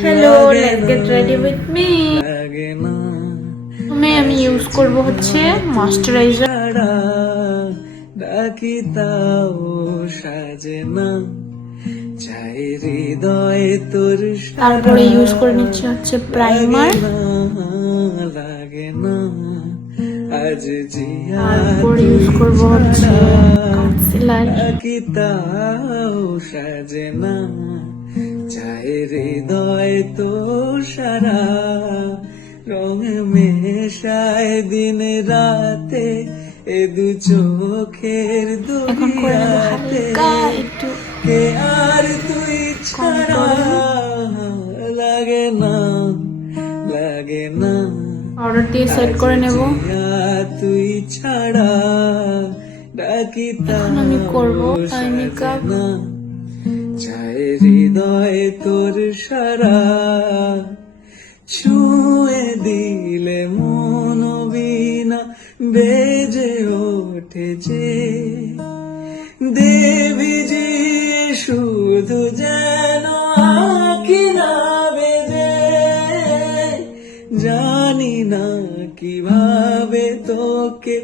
Hello, let's get ready with me. আমি use করব হচ্ছে ময়শ্চারাইজার, ডাকি তাও সাজে না চাই হৃদয় তোর তারপরে ইউজ করে নিচ্ছি হচ্ছে প্রাইমার, লাগে না আজ জিয়া তারপরে ইউজ করব হচ্ছে কনসিলার। ডাকি তাও সাজে না চাই হৃদয় তোর সারা রং মেশায় দিন রাতে এ দু চোখের এখন করে নেব দুনিয়াতে হালকা একটু কে আর তুই ছাড়া লাগে না লাগে না পাউডার দিয়ে সেট করে নেব। তুই ছাড়া ডাকি এখন আমি করব আই মেকআপ। না চায় হৃদয় তোর সারা ছুঁয়ে দিলে মন বিনা বেজে ওঠেছে দেবী জি শুধু যেন আঁকি না বেজে জানি না কিভাবে তোকে